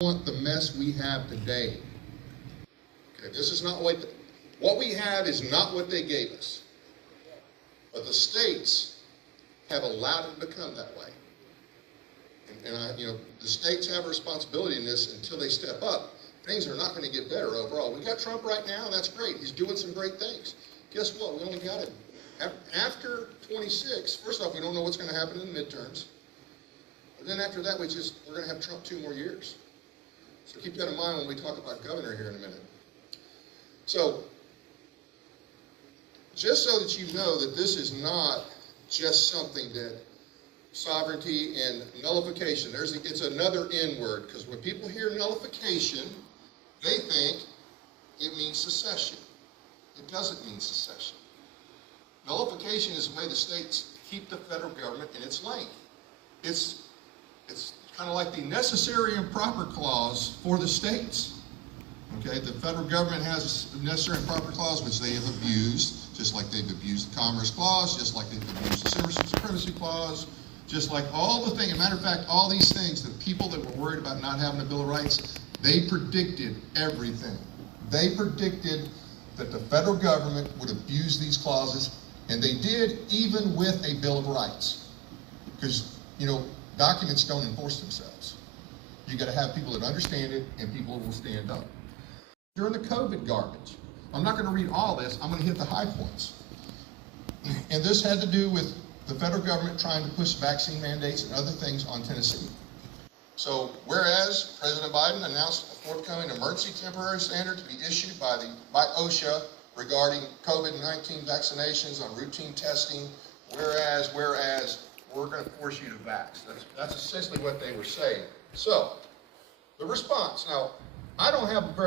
want the mess we have today. Okay, this is not what we have is not what they gave us. But the states have allowed it to become that way. The states have a responsibility in this until they step up. Things are not going to get better overall. We got Trump right now, and that's great. He's doing some great things. Guess what? We only got him. After 26, first off, we don't know what's going to happen in the midterms. But then after that, we're going to have Trump 2 more years. So keep that in mind when we talk about governor here in a minute. So, just so that you know that this is not just something that sovereignty and nullification, it's another N word, because when people hear nullification, they think it means secession. It doesn't mean secession. Nullification is the way the states keep the federal government in its lane. It's kind of like the necessary and proper clause for the states. Okay, the federal government has a necessary and proper clause which they have abused, just like they've abused the Commerce Clause, just like they've abused the Civil Supremacy Clause, just like all the things. As a matter of fact, all these things, the people that were worried about not having a Bill of Rights, they predicted everything. They predicted that the federal government would abuse these clauses, and they did even with a Bill of Rights. Because, documents don't enforce themselves. You got to have people that understand it and people that will stand up. During the COVID garbage, I'm not going to read all this, I'm going to hit the high points. And this had to do with the federal government trying to push vaccine mandates and other things on Tennessee. So, whereas President Biden announced a forthcoming emergency temporary standard to be issued by OSHA regarding COVID-19 vaccinations on routine testing, whereas we're going to force you to vax. That's essentially what they were saying. So, the response. Now, I don't have a very